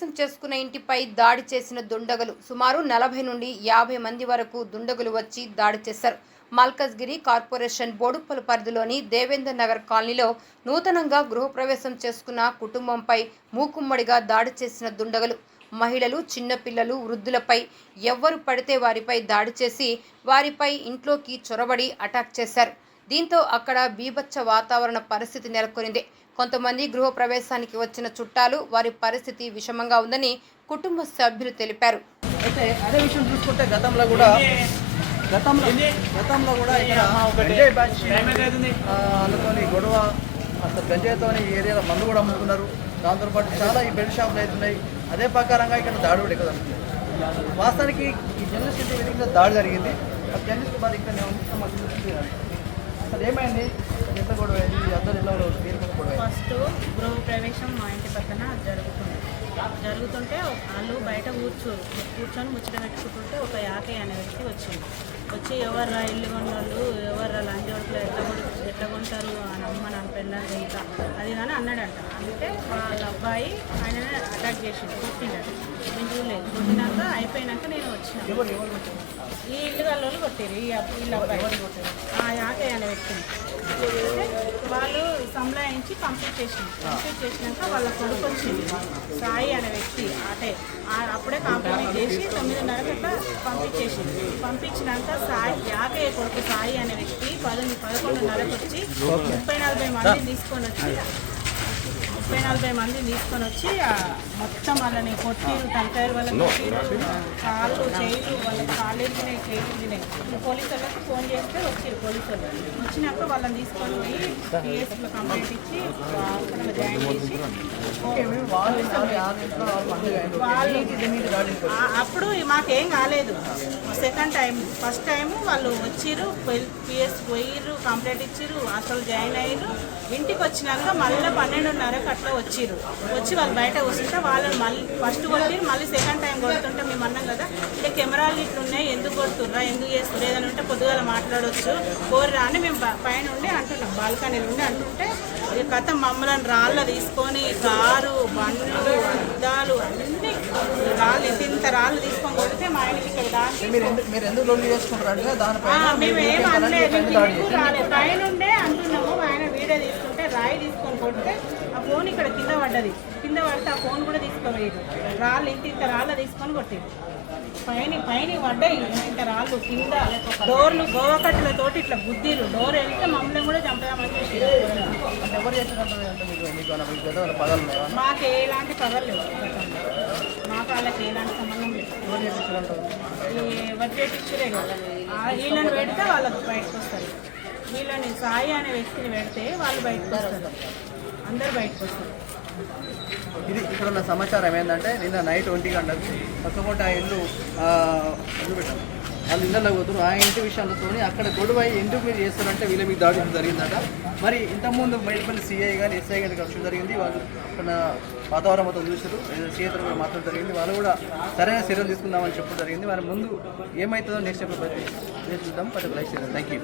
ప్రవేశం చేసుకున్న ఇంటిపై దాడి చేసిన దుండగులు సుమారు 40 నుండి 50 మంది వరకు దుండగులు వచ్చి దాడి చేశారు. మల్కజ్గిరి కార్పొరేషన్ బోడుప్పల్ పరిధిలోని దేవేందర్ నగర్ కాలనీలో నూతనంగా గృహప్రవేశం చేసుకున్న కుటుంబంపై మూకుమ్మడిగా దాడి చేసిన దుండగులు మహిళలు, చిన్నపిల్లలు, వృద్ధులపై ఎవ్వరు పడితే వారిపై దాడి చేసి వారిపై ఇంట్లోకి చొరబడి అటాక్ చేశారు. దీంతో అక్కడ బీభత్స వాతావరణ పరిస్థితి నెలకొనింది. కొంతమంది గృహప్రవేశానికి వచ్చిన చుట్టాలు వారి పరిస్థితి విషమంగా ఉందని కుటుంబ సభ్యులు తెలిపారు. అయితే అదే విషయం చూసుకుంటే గతంలో కూడా గంజాయి బ్యాచ్ అనుకోని గొడవ అసలు గంజాయితో ఈ ఏరియాలో మందు కూడా అమ్ముతున్నారు. దాంతోపాటు చాలా ఈ బెల్ట్ షాపులు అవుతున్నాయి. అదే ప్రకారంగా ఇక్కడ దాడి కూడా ఎక్కువ జరుగుతుంది. వాస్తవానికి ఈ జర్నలిస్ట్ ఇంటి వేదికగా దాడి జరిగింది. ఆ జర్నలిస్ట్ బాధ ఇక్కడ అసలు ఏమైంది, ఎంత గొడవ అయింది, అందరు ఎలా గొడవ? ఫస్ట్ గృహప్రవేశం మా ఇంటి పక్కన జరుగుతుంటే వాళ్ళు బయట కూర్చొని ముచ్చట పెట్టుకుంటుంటే ఒక యాకే అనే వ్యక్తి వచ్చి ఎవర్రా ఇల్లు కొన్నోళ్ళు, ఎవర్రా లంచ్ వరకు ఎట్లా కొంటారు అని అమ్మ నా పెళ్ళాలి ఇంకా అది కానీ అన్నాడంట. అంటే వాళ్ళ అబ్బాయి ఆయన అటాక్ చేసిండు, కొట్టిండట. నేను చూడలేదు. కొట్టినాక అయిపోయినాక నేను వచ్చిన ఈ ఇల్లు వాళ్ళు కొట్టారు. ఈ ఇల్లు అబ్బాయి ఆ యాకే అనే వ్యక్తిని వాళ్ళు సంలాయించి కంప్లీట్ చేసినాక వాళ్ళ కొడుకు వచ్చింది సాయి అనే వ్యక్తి. అంటే అప్పుడే కాంప్రమైజ్ చేసి 9:30 అట్లా పంపించినాక సాయి యాకయ్య కొడుకు సాయి అనే వ్యక్తి 11:30 వచ్చి 30-40 మంది తీసుకొని వచ్చి మొత్తం వాళ్ళని కొట్టిరు, తలకాయలు వాళ్ళని కొట్టిరు, కాళ్ళు చేతులు వాళ్ళకి కాళ్ళు ఎరిగినాయి, చేతులు ఎరిగినాయి. పోలీసు వాళ్ళకి ఫోన్ చేస్తే వచ్చారు. పోలీసు వాళ్ళు వచ్చినాక వాళ్ళని తీసుకొని పోయి పిఎస్లో కంప్లైంట్ ఇచ్చి అక్కడ జాయిన్ చేసి అప్పుడు మాకేం కాలేదు. సెకండ్ టైం, ఫస్ట్ టైము వాళ్ళు వచ్చిర్రు, పిఎస్ పోయిర్రు, కంప్లైంట్ ఇచ్చిర్రు, అసలు జాయిన్ అయ్యారు. ఇంటికి వచ్చినాక మళ్ళీ 12:30 అట్లా వచ్చి వాళ్ళు బయట కూర్చుంటే వాళ్ళని మళ్ళీ ఫస్ట్ కొట్టిరు, మళ్ళీ సెకండ్ టైం కొడుతుంటే మేము అన్నాం కదా అంటే కెమెరాలు ఇట్లు ఉన్నాయి, ఎందుకు కొడుతుర్రా, ఎందుకు చేస్తుర్రా, ఏదైనా ఉంటే పొద్దుగాల మాట్లాడవచ్చు కోర్రా అని మేము పైన ఉండి అంటున్నాం, బాల్కనీ నుండి అంటుంటే కథ మమ్మల్ని రాళ్ళ తీసుకొని కారు, బండ్లు, అద్దాలు అన్ని రాళ్ళు ఇంత రాళ్ళు తీసుకొని కొడితే మా ఆయనకి ఇక్కడ మేము ఏం అనలేదు, రాలేదు పైన ఉండే అంటున్నాము. ఆయన వీడియో తీసుకుంటే రాయి తీసుకొని కొడితే ఆ ఫోన్ ఇక్కడ కింద పడ్డది. కింద పడితే ఆ ఫోన్ కూడా తీసుకుపోయారు. రాళ్ళు ఇంత రాళ్ళు తీసుకొని కొట్టారు. పైన పడ్డాయి ఇంత రాళ్ళు కింద. డోర్లు గోవకట్టులతోటి ఇట్లా గుద్దిరు. డోర్ వెళ్తే మమ్మల్ని కూడా చంపదామని చూసారు. మాకు ఎలాంటి పగలు లేవు, మాకు వాళ్ళకి ఎలాంటి సంబంధం లేదు. ఎవరు చేపించరే కదా, వీళ్ళని పెడితే వాళ్ళకి బయటకు వస్తారు. వీళ్ళని సాయి అనే వ్యక్తిని పెడితే వాళ్ళు బయటకు వస్తారు, అందరు బయటకు వస్తారు. ఇది ఇక్కడ ఉన్న సమాచారం ఏంటంటే నిన్న నైట్ 1 గంటలకు పక్కపొట్ట ఆ ఇల్లు వాళ్ళు ఇళ్ళలో పోతున్నారు. ఆ ఇంటి విషయాలతో అక్కడ గొడవ ఎందుకు మీరు చేస్తారంటే వీళ్ళ మీకు దాడి జరిగిందట. మరి ఇంతకుముందు బయటపల్లి సిఐ కానీ ఎస్ఐ కానీ వచ్చడం జరిగింది. వాళ్ళు అక్కడ వాతావరణం మొత్తం చూసారు. సిఐ తరఫున మాత్రం జరిగింది. వాళ్ళు కూడా సరైన చర్యలు తీసుకుందామని చెప్పడం జరిగింది. మరి ముందు ఏమవుతుందో నెక్స్ట్ చూద్దాం. పట్టు లైక్ చేద్దాం. Thank you.